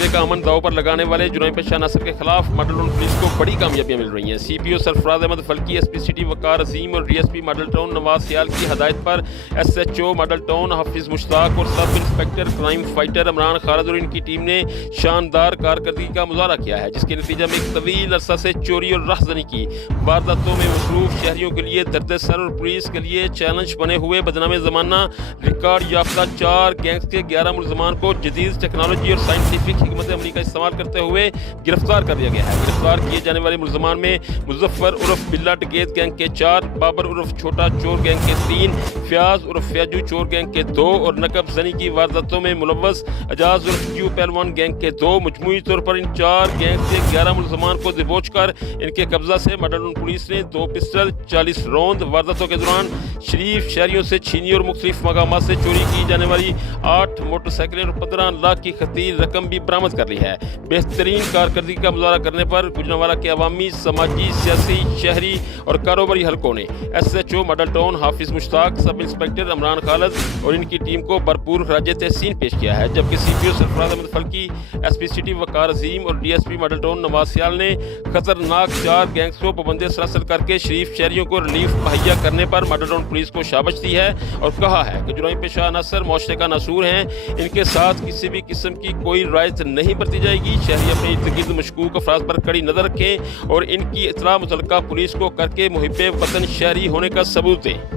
معاشرے کا امن داؤ پر لگانے والے جرائم پیشہ عناصر کے خلاف ماڈل ٹاؤن پولیس کو بڑی کامیابیاں مل رہی ہیں۔ C P O Sarfraz Ahmad Falki, S P city Waqar Azeem اور D S P model town Nawaz Sial کی ہدایت پر S H O model town Hafiz Mushtaq اور sub inspector crime fighter Imran Khalid اور ان کی ٹیم نے شاندار کارکردگی کا مظاہرہ کیا ہے، جس کے نتیجہ میں ایک طویل عرصہ سے چوری اور راہزنی کی وارداتوں میں مصروف شہریوں کے لیے درد سر اور پولیس کے لیے چیلنج بنے ہوئے بدنام زمانہ ریکارڈ یافتہ 4 گینگز کے 11 ملزمان کو جدید ٹیکنالوجی اور سائنٹیفک حکمت عملی کا استعمال کرتے ہوئے گرفتار کر لیا گیا ہے۔ گرفتار کیے جانے والے ملزمان میں مظفر عرف بلا ڈگیت گینگ کے 4، بابر عرف چھوٹا چور گینگ کے 3، فیاض عرف فیاجو چور گینگ کے 2 اور نقب زنی کی وارداتوں میں ملوث اجاز عرف کیو پہلوان گینگ کے 2۔ مجموعی طور پر ان 4 گینگ کے 11 ملزمان کو دبوچ کر ان کے قبضہ سے ماڈل ٹاؤن پولیس نے 2 پسٹل، 40 روند وارداتوں کے دوران شریف شہریوں سے چھینی اور مختلف مقامات سے چوری کی جانے والی 8 موٹر سائیکلیں اور 15 لاکھ کی خطیر رقم بھی برآمد کر لی ہے۔ بہترین کارکردگی کا مظاہرہ کرنے پر گجرانوالہ کے عوامی، سماجی، سیاسی، شہری اور کاروباری حلقوں نے S H O model town Hafiz Mushtaq, سب انسپکٹر عمران خالد اور ان کی ٹیم کو بھرپور خراج تحسین پیش کیا ہے، جبکہ C P O Sarfraz Ahmad Falki, S P city Waqar Azeem اور D S P model town Nawaz Sial نے خطرناک 4 گینگز کو پابند سراسر کر کے شریف شہریوں کو ریلیف مہیا کرنے پر ماڈل ٹاؤن پولیس کو شاباش دی ہے اور کہا ہے کہ جرائم پیشہ عناصر معاشرے کا ناسور ہیں، ان کے ساتھ کسی بھی قسم کی کوئی رعایت نہیں برتی جائے گی۔ شہری اپنے ارد گرد مشکوک افراد پر کڑی نظر رکھیں اور ان کی اطلاع متعلقہ پولیس کو کر کے محب وطن شہری ہونے کا ثبوت دیں۔